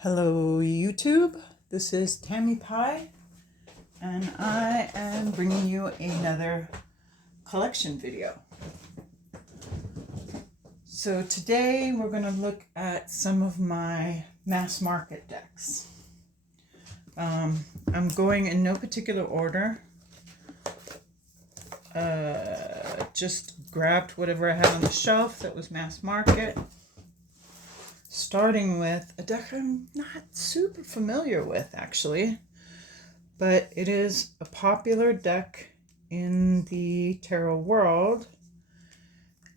Hello YouTube, this is Tammy Pie and I am bringing you another collection video. So today we're going to look at some of my mass market decks. I'm going in no particular order. Just grabbed whatever I had on the shelf that was mass market. Starting with a deck I'm not super familiar with, actually, but it is a popular deck in the tarot world,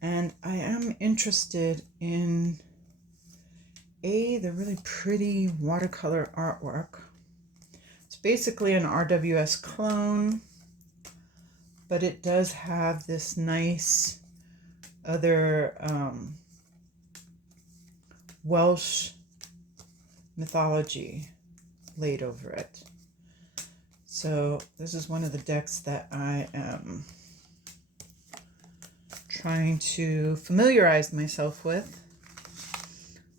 and I am interested in the really pretty watercolor artwork. It's basically an RWS clone, but it does have this nice other Welsh mythology laid over it. So this is one of the decks that I am trying to familiarize myself with.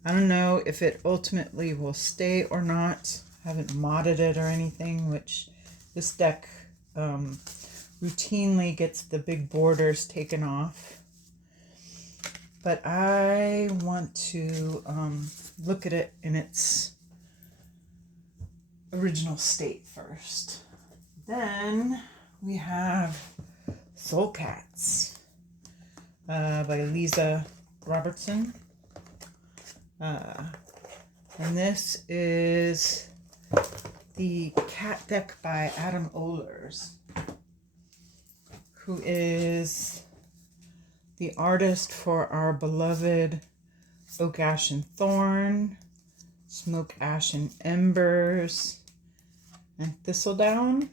I don't know if it ultimately will stay or not. I haven't modded it or anything, which this deck routinely gets the big borders taken off. But I want to look at it in its original state first. Then we have Soulcats by Leeza Robertson. And this is the cat deck by Oehlers, who is the artist for our beloved Oak, Ash, and Thorn, Smoke, Ash, and Embers, and Thistledown.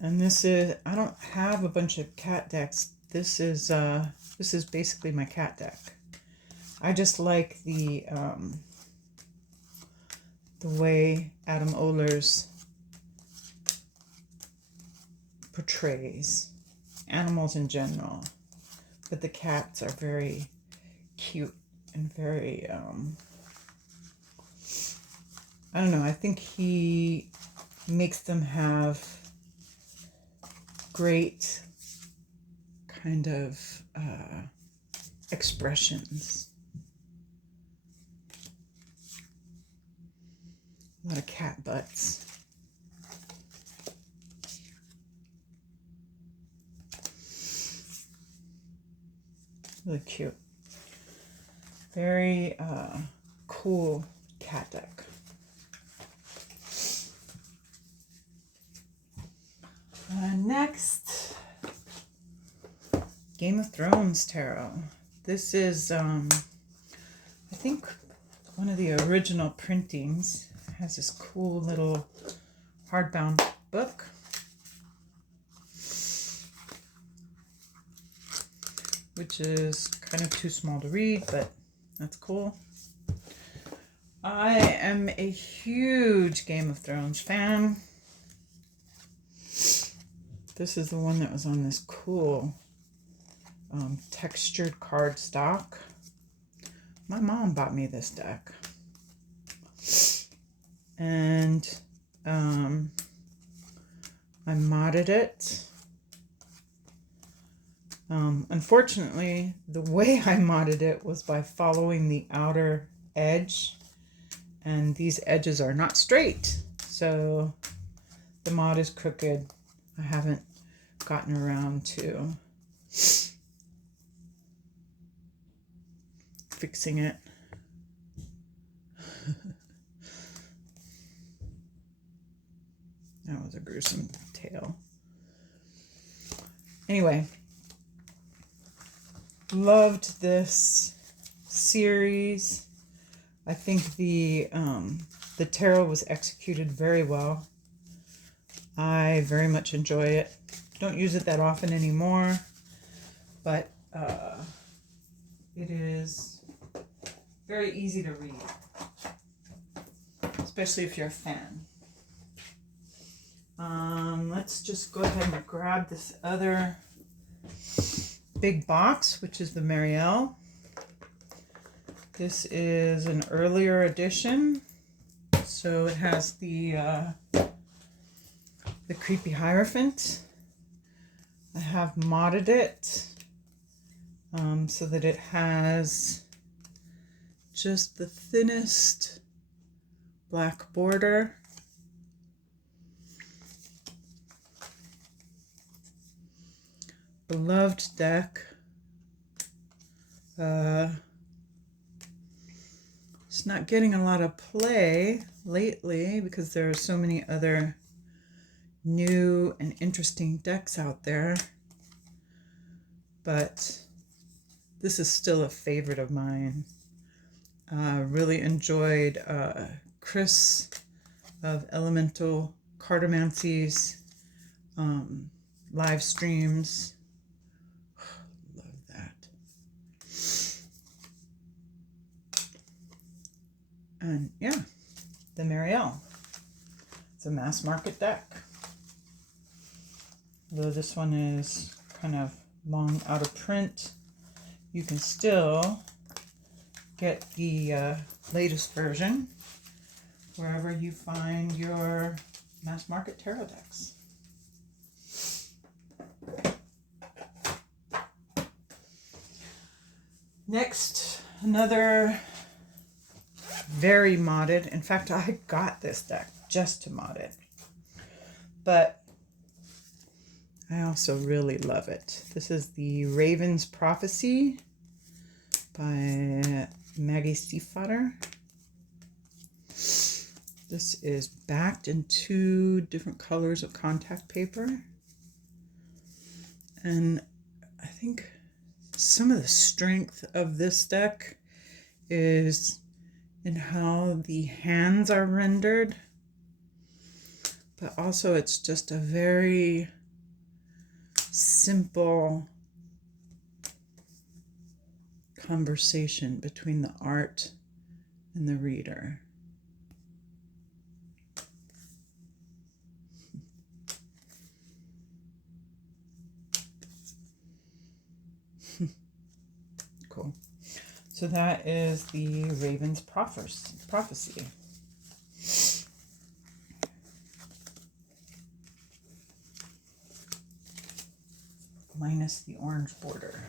And this is, I don't have a bunch of cat decks. This is basically my cat deck. I just like the way Oehlers portrays animals in general, but the cats are very cute and very I don't know, I think he makes them have great kind of expressions. A lot of cat butts. Really cute. Very cool cat deck. Next, Game of Thrones Tarot. This is, I think, one of the original printings. It has this cool little hardbound book. Which is kind of too small to read, but that's cool. I am a huge Game of Thrones fan. This is the one that was on this cool textured cardstock. My mom bought me this deck. And I modded it. Unfortunately, the way I modded it was by following the outer edge, and these edges are not straight, so the mod is crooked. I haven't gotten around to fixing it. That was a gruesome tale. Anyway, loved this series. I think the tarot was executed very well. I very much enjoy it. Don't use it that often anymore, but it is very easy to read, especially if you're a fan. Let's just go ahead and grab this other big box, which is the Marseilles. This is an earlier edition, so it has the creepy Hierophant. I have modded it so that it has just the thinnest black border. Beloved deck. It's not getting a lot of play lately because there are so many other new and interesting decks out there, but this is still a favorite of mine. Really enjoyed Chris of Elemental Cartomancy's live streams. Love that. And yeah, the Marielle. It's a mass market deck. Though this one is kind of long out of print, you can still get the latest version wherever you find your mass market tarot decks. Next, another very modded. In fact, I got this deck just to mod it, but I also really love it. This is the Raven's Prophecy by Maggie Stiefvater. This is backed in 2 different colors of contact paper. And I think some of the strength of this deck is in how the hands are rendered, but also it's just a very simple conversation between the art and the reader. Cool. So that is the Raven's Prophecy. Minus the orange border.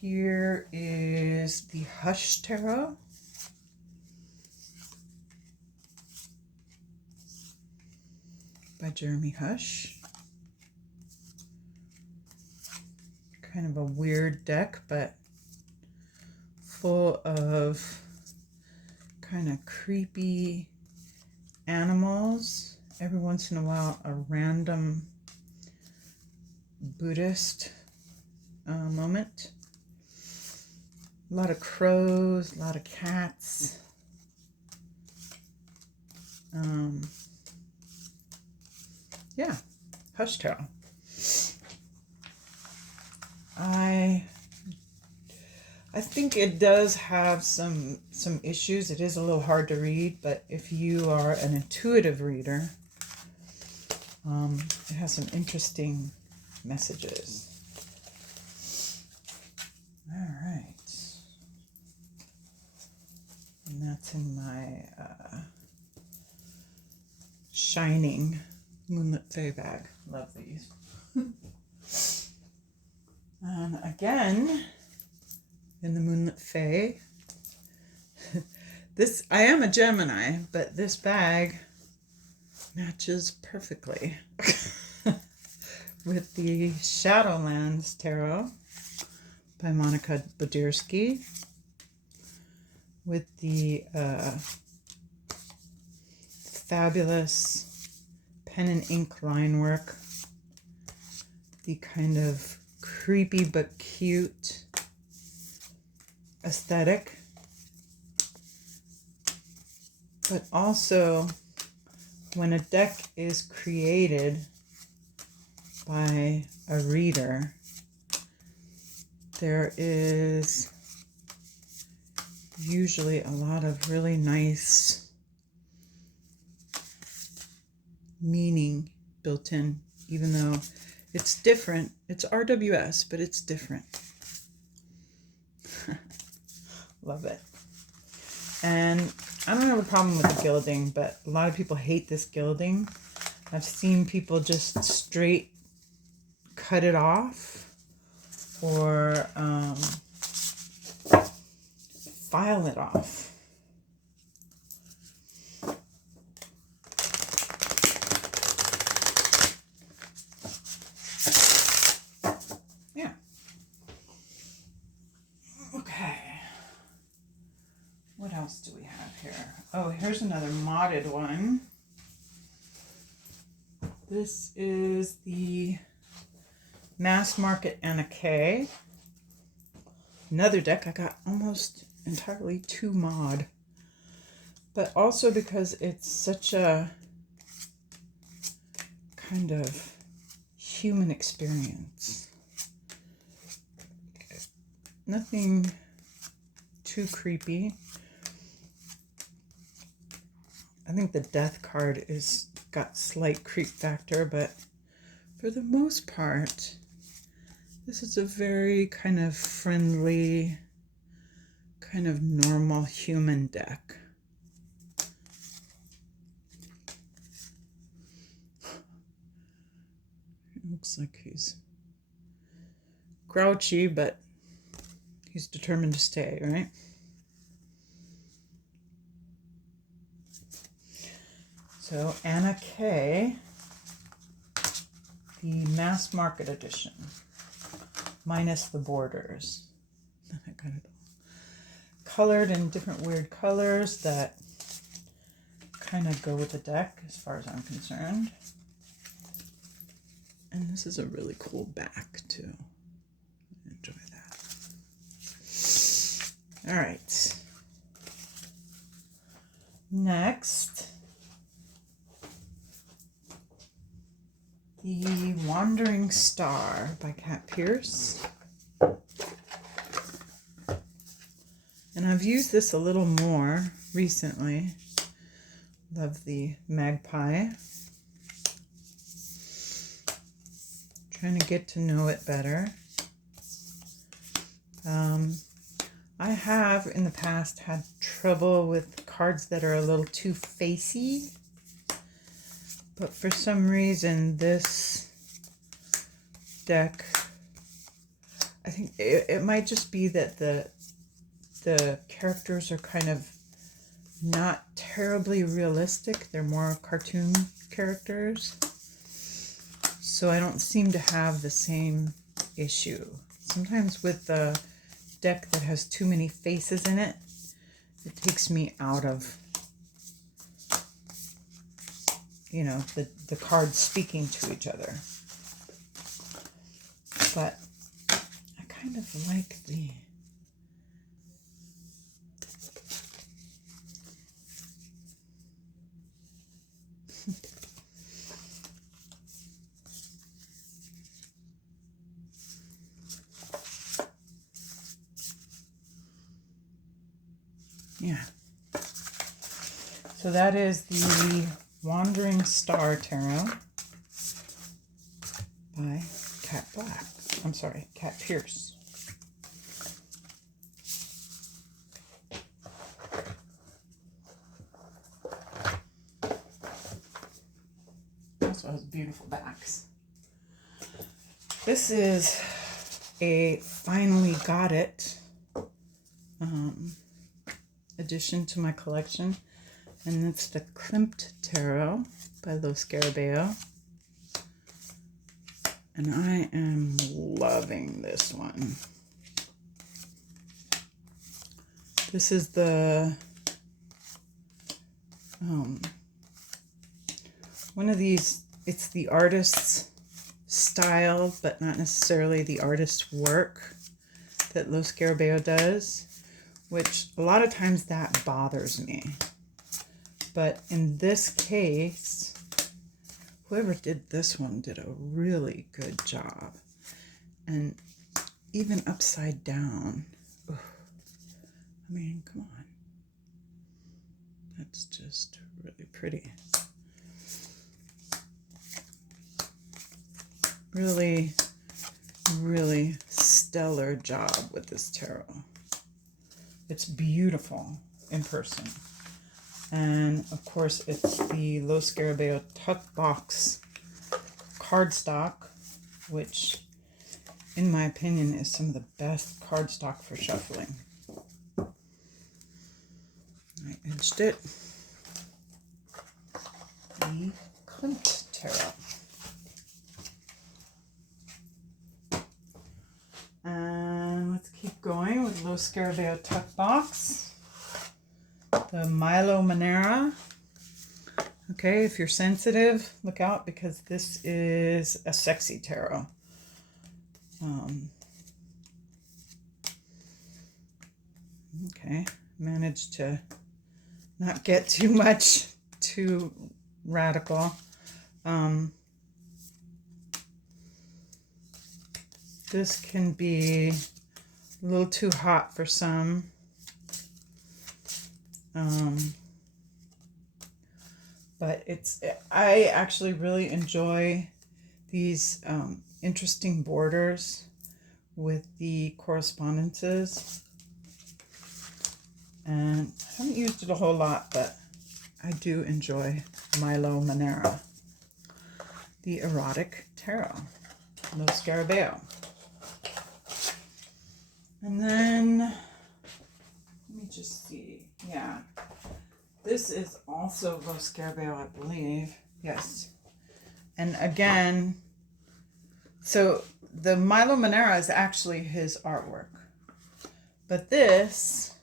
Here is the Hush Tarot. By Jeremy Hush. Kind of a weird deck, but full of kind of creepy animals. Every once in a while, a random Buddhist moment. A lot of crows, a lot of cats. Yeah, Hush Tarot. I think it does have some issues. It is a little hard to read, but if you are an intuitive reader, it has some interesting messages. All right. And that's in my Shining Moonlit Fae bag. Love these. And again, in the Moonlit Fae, I am a Gemini, but this bag matches perfectly with the Shadowlands Tarot by Monica Bodirski, with the fabulous pen and ink line work, the kind of creepy but cute aesthetic, but also when a deck is created by a reader, there is usually a lot of really nice meaning built in, even though It's different. It's RWS, but it's different. Love it. And I don't have a problem with the gilding, but a lot of people hate this gilding. I've seen people just straight cut it off or file it off. Yeah. Okay. What else do we have here? Oh, here's another modded one. This is the Mass Market Anna K. Another deck. I got almost entirely 2 mod. But also because it's such a kind of human experience. Nothing too creepy. I think the death card is got slight creep factor, but for the most part, this is a very kind of friendly, kind of normal human deck. It looks like he's grouchy, but he's determined to stay, right? So Anna K, the Mass Market Edition, minus the borders. I got it all colored in different weird colors that kind of go with the deck as far as I'm concerned. And this is a really cool back too. Enjoy that. All right. Next, The Wandering Star by Kat Pierce. And I've used this a little more recently. Love the magpie. Trying to get to know it better. I have in the past had trouble with cards that are a little too facey. But for some reason, this deck, I think it might just be that the characters are kind of not terribly realistic. They're more cartoon characters. So I don't seem to have the same issue. Sometimes with the deck that has too many faces in it, it takes me out of, you know, the cards speaking to each other. But I kind of like the yeah. So that is the Wandering Star Tarot by Kat Black. I'm sorry, Kat Pierce. Also has beautiful backs. This is a Finally Got It addition to my collection, and it's the Klimt Tarot by Lo Scarabeo, and I am loving this one. This is the one of these, it's the artist's style, but not necessarily the artist's work that Lo Scarabeo does, which a lot of times that bothers me. But in this case, whoever did this one did a really good job. And even upside down, I mean, come on. That's just really pretty. Really, really stellar job with this tarot. It's beautiful in person. And of course, it's the Lo Scarabeo Tuck Box cardstock, which in my opinion is some of the best cardstock for shuffling. I edged it. The Klimt tarot. And let's keep going with Lo Scarabeo Tuck Box. The Milo Manara. Okay, if you're sensitive, look out because this is a sexy tarot. Okay, managed to not get too radical. This can be a little too hot for some. But I actually really enjoy these interesting borders with the correspondences. And I haven't used it a whole lot, but I do enjoy Milo Manara. The Erotic Tarot. Lo Scarabeo. And then, let me just see. Yeah. This is also Lo Scarabeo, I believe. Yes. And again, so the Milo Manara is actually his artwork. But this,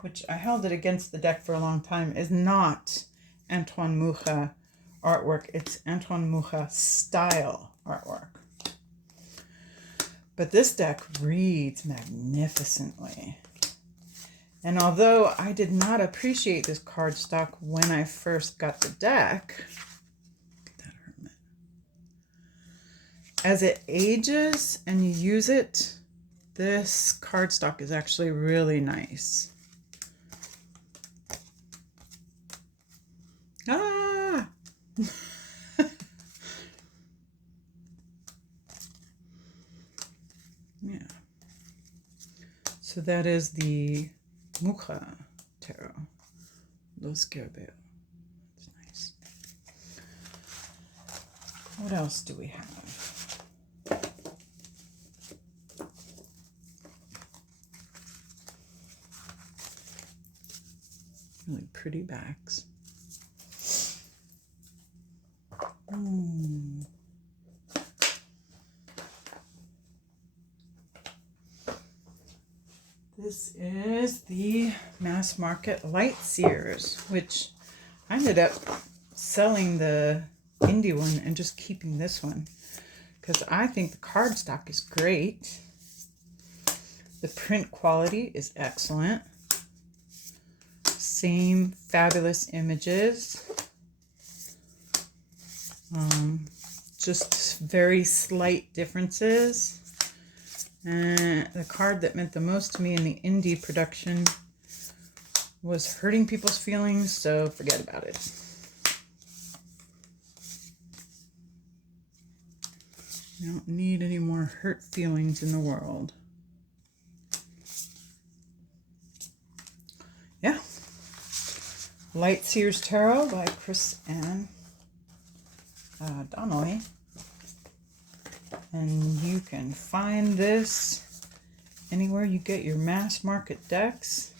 which I held it against the deck for a long time, is not Antoine Mucha artwork. It's Antoine Mucha style artwork. But this deck reads magnificently. And although I did not appreciate this cardstock when I first got the deck, that hermit, as it ages and you use it, this cardstock is actually really nice. Ah! Yeah. So that is the Mucha tarot. Lo Scarabeo. That's nice. What else do we have? Really pretty backs. This is the Mass Market Light Seers, which I ended up selling the indie one and just keeping this one because I think the cardstock is great. The print quality is excellent. Same fabulous images. Just very slight differences. And the card that meant the most to me in the indie production was hurting people's feelings, so forget about it. I don't need any more hurt feelings in the world. Yeah. Light Seers Tarot by Chris and Donnelly. And you can find this anywhere you get your mass market decks.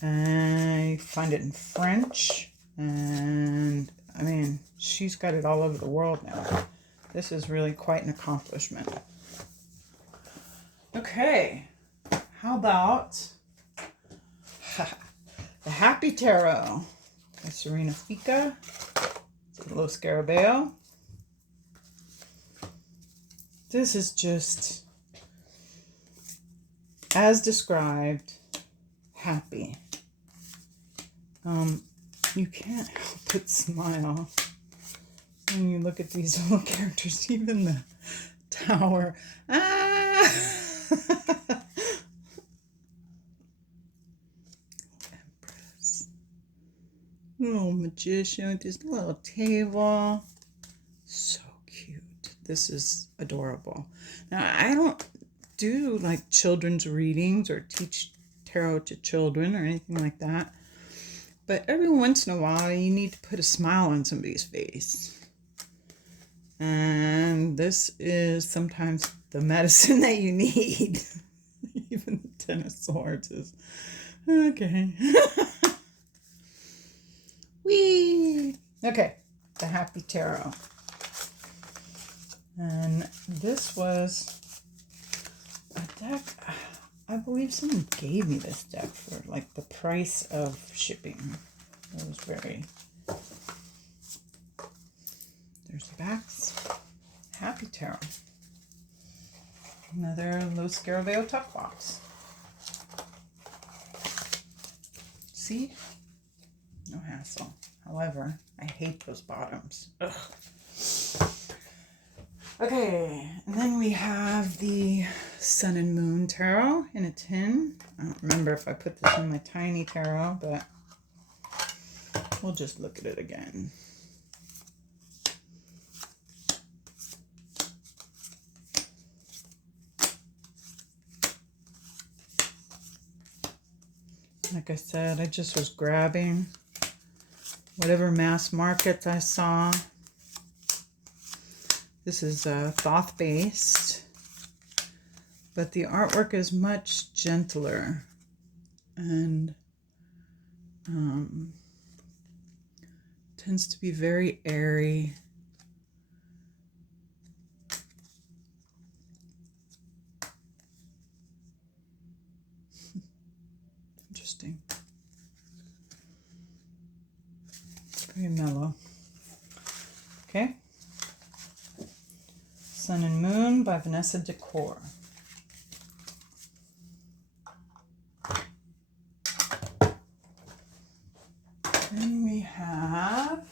I find it in French. And I mean, she's got it all over the world now. This is really quite an accomplishment. Okay, how about the Happy Tarot by Serena Ficca. Lo Scarabeo. This is just, as described, happy. You can't help but smile when you look at these little characters, even the tower. Ah! Empress. Little magician with this little table. So cute. this is adorable. Now, I don't do like children's readings or teach tarot to children or anything like that. But every once in a while, you need to put a smile on somebody's face. And this is sometimes the medicine that you need. Even the Ten of Swords is okay. Whee! Okay, the Happy Tarot. And this was a deck. I believe someone gave me this deck for like the price of shipping. It was very... There's the backs. Happy Tarot. Another Los Scarabeo tuck box. See? No hassle. However, I hate those bottoms. Ugh. Okay, and then we have the Sun and Moon Tarot in a tin. I don't remember if I put this in my tiny tarot, but we'll just look at it again. Like I said, I just was grabbing whatever mass markets I saw. This is Thoth based, but the artwork is much gentler and tends to be very airy. Interesting. Very mellow. Okay. Sun and Moon by Vanessa Decort. Then we have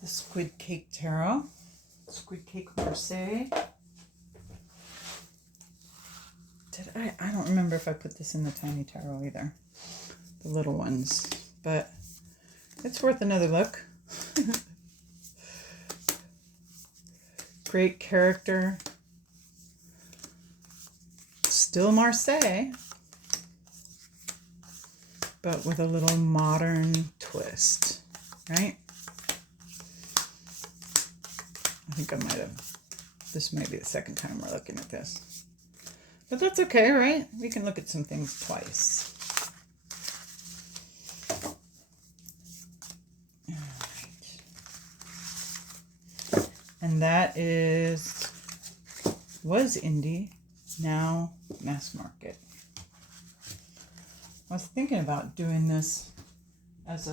the Squidcake Tarot. Squidcake Marseilles. I don't remember if I put this in the tiny tarot either. The little ones. But it's worth another look. Great character. Still Marseille, but with a little modern twist, right? I think I might have, this might be the second time we're looking at this. But that's okay, right? We can look at some things twice. All right. And that was indie, now mass market. I was thinking about doing this as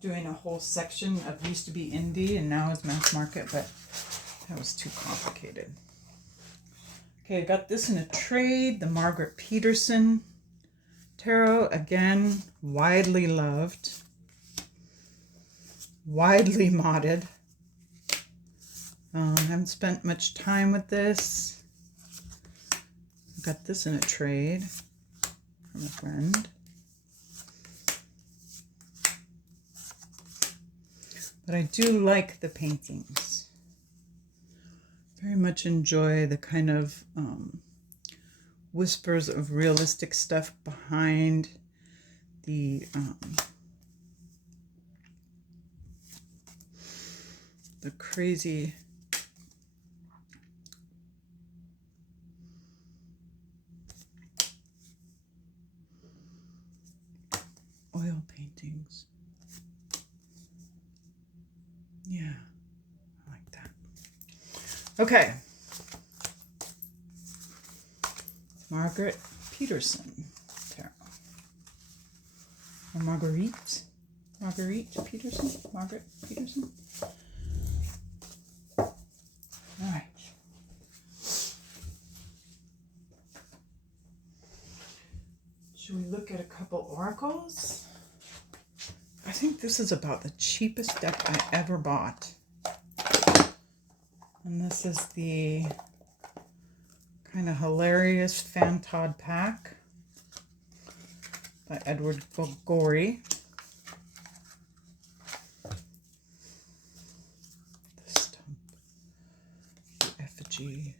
doing a whole section of used to be indie and now is mass market, but that was too complicated. Okay, I got this in a trade, the Margaret Peterson Tarot. Again, widely loved, widely modded. I haven't spent much time with this. I got this in a trade from a friend. But I do like the paintings. Very much enjoy the kind of whispers of realistic stuff behind the crazy oil paintings. Yeah, I like that. Okay. Margaret Peterson Tarot. Or Marguerite Peterson? Margaret Peterson? All right. Should we look at a couple oracles? I think this is about the cheapest deck I ever bought. And this is the kind of hilarious Fantod pack by Edward Gorey. This stuff. Maggie,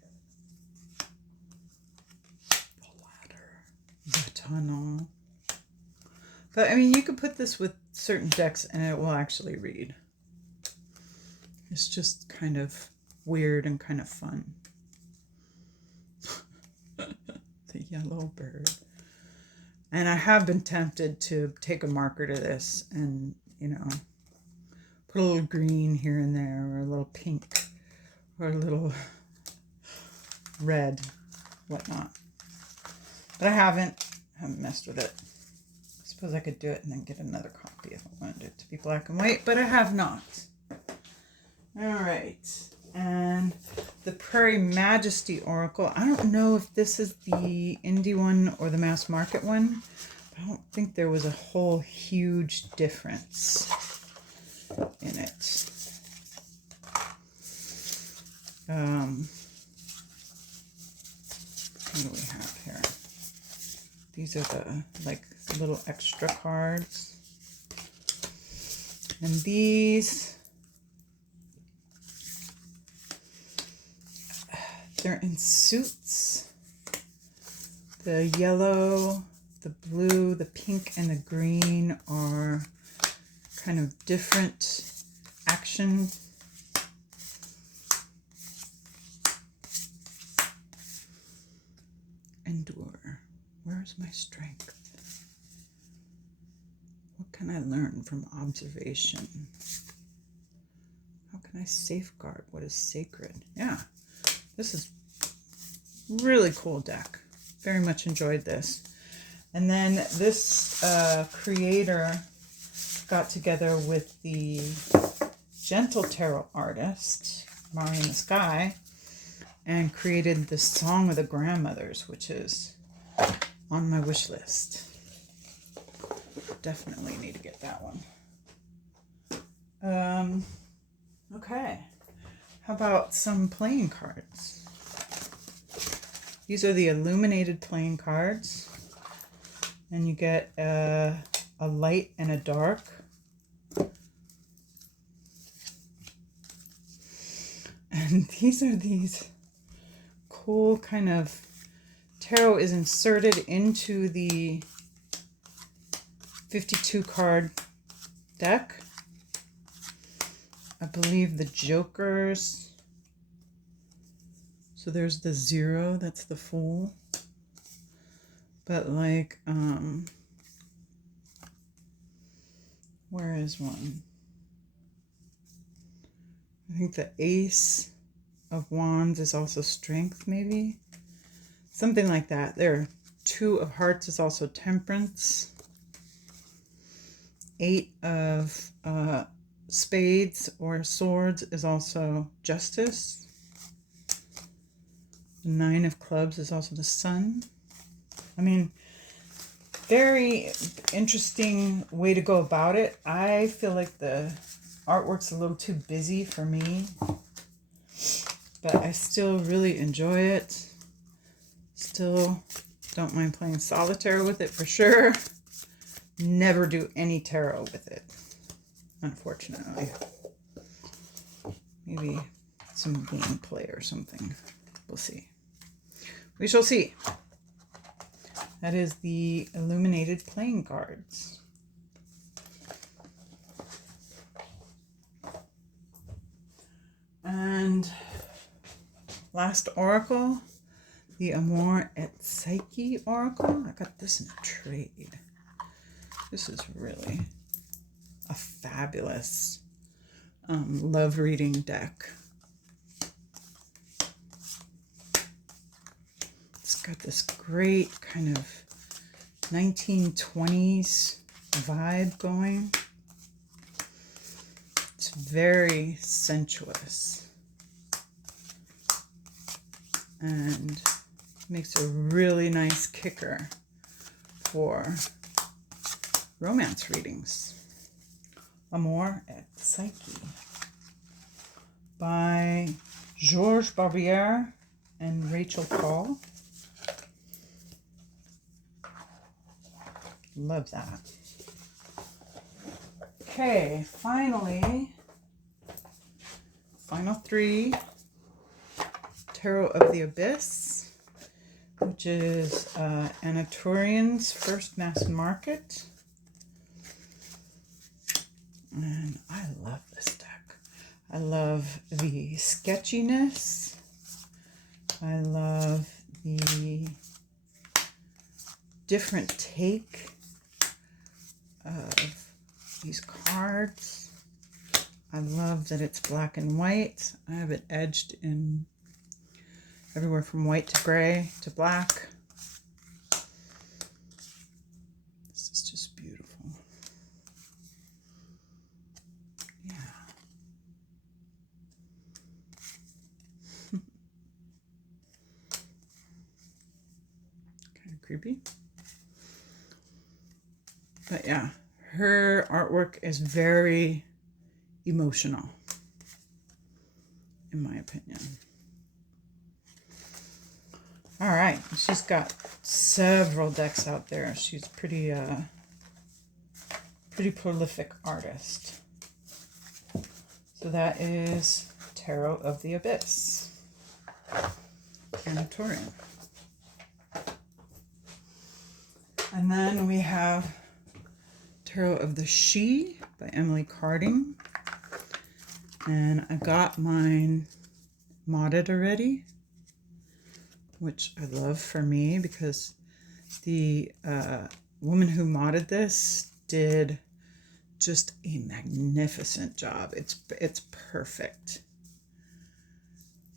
the ladder, the tunnel. But I mean, you could put this with certain decks and it will actually read. It's just kind of weird and kind of fun. The yellow bird. And I have been tempted to take a marker to this and, you know, put a little green here and there, or a little pink, or a little red, whatnot. But I haven't messed with it. I suppose I could do it and then get another copy if I wanted it to be black and white, but I have not. All right, and the Prairie Majesty Oracle. I don't know if this is the indie one or the mass market one, but I don't think there was a whole huge difference in it. What do we have here? These are the like little extra cards, and these. They're in suits. The yellow, the blue, the pink, and the green are kind of different action. Endure. Where's my strength? What can I learn from observation? How can I safeguard what is sacred? Yeah. This is really cool deck. Very much enjoyed this. And then this creator got together with the Gentle Tarot artist, Mari in the Sky, and created the Song of the Grandmothers, which is on my wish list. Definitely need to get that one. Okay. How about some playing cards? These are the illuminated playing cards. And you get a light and a dark. And these are these cool kind of... Tarot is inserted into the 52 card deck. I believe the Jokers. So there's the 0, that's the Fool. But like, where is one? I think the Ace of Wands is also Strength, maybe? Something like that. There. 2 of Hearts is also Temperance. 8 of Spades or Swords is also Justice. 9 of Clubs is also the Sun. I mean, very interesting way to go about it. I feel like the artwork's a little too busy for me, but I still really enjoy it. Still don't mind playing solitaire with it for sure. Never do any tarot with it, unfortunately. Maybe some gameplay or something. We'll see. We shall see. That is the illuminated playing cards. And last oracle, the Amor et Psyche oracle. I got this in a trade. This is really a fabulous love reading deck. It's got this great kind of 1920s vibe going. It's very sensuous and makes a really nice kicker for romance readings. Amor et Psyche by Georges Barbier and Rachel Paul. Love that. Okay, final 3 Tarot of the Abyss, which is Anatolian's first mass market. And I love this deck. I love the sketchiness. I love the different take of these cards. I love that it's black and white. I have it edged in everywhere from white to gray to black. This is just beautiful. Yeah. Kind of creepy. But yeah, her artwork is very emotional, in my opinion. All right, she's got several decks out there. She's pretty prolific artist. So that is Tarot of the Abyss, Anatolian. And then we have Tarot of the She by Emily Carding. And I got mine modded already, which I love for me because the woman who modded this did just a magnificent job. It's perfect.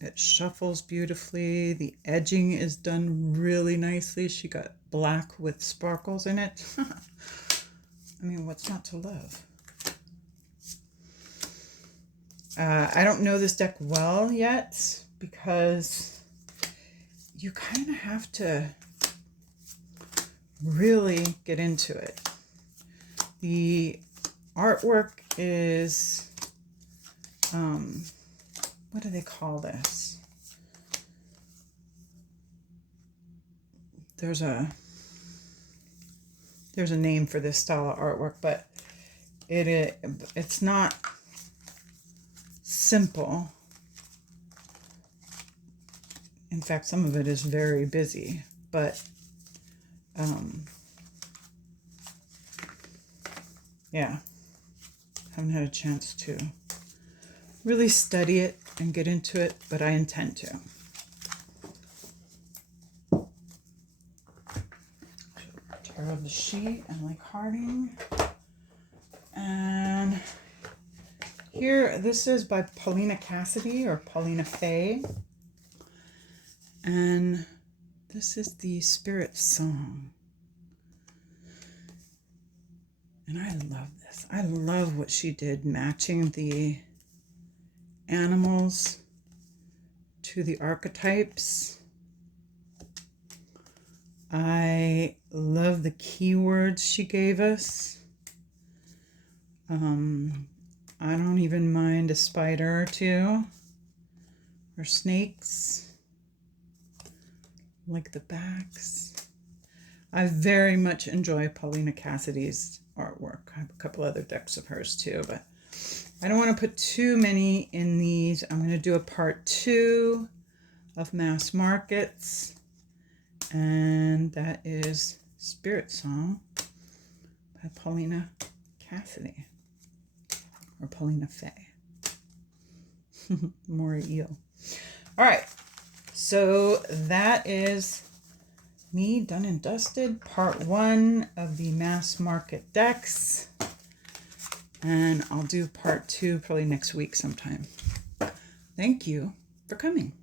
It shuffles beautifully. The edging is done really nicely. She got black with sparkles in it. I mean, what's not to love? I don't know this deck well yet because you kind of have to really get into it. The artwork is, what do they call this? There's a name for this style of artwork, but it's not simple. In fact, some of it is very busy, but yeah, haven't had a chance to really study it and get into it, but I intend to. Tarot of the She, Emily Carding. And here, this is by Paulina Cassidy or Paulina Faye. And this is the Spirit Song. And I love this. I love what she did, matching the animals to the archetypes. I love the keywords she gave us. I don't even mind a spider or two, or snakes, like the backs. I very much enjoy Paulina Cassidy's artwork. I have a couple other decks of hers too, but I don't want to put too many in these. I'm going to do a part 2 of Mass Markets, and that is Spirit Song by Paulina Cassidy. Or Paulina Faye. Maury Eel. All right. So that is me done and dusted. Part 1 of the Mass Market decks. And I'll do part 2 probably next week sometime. Thank you for coming.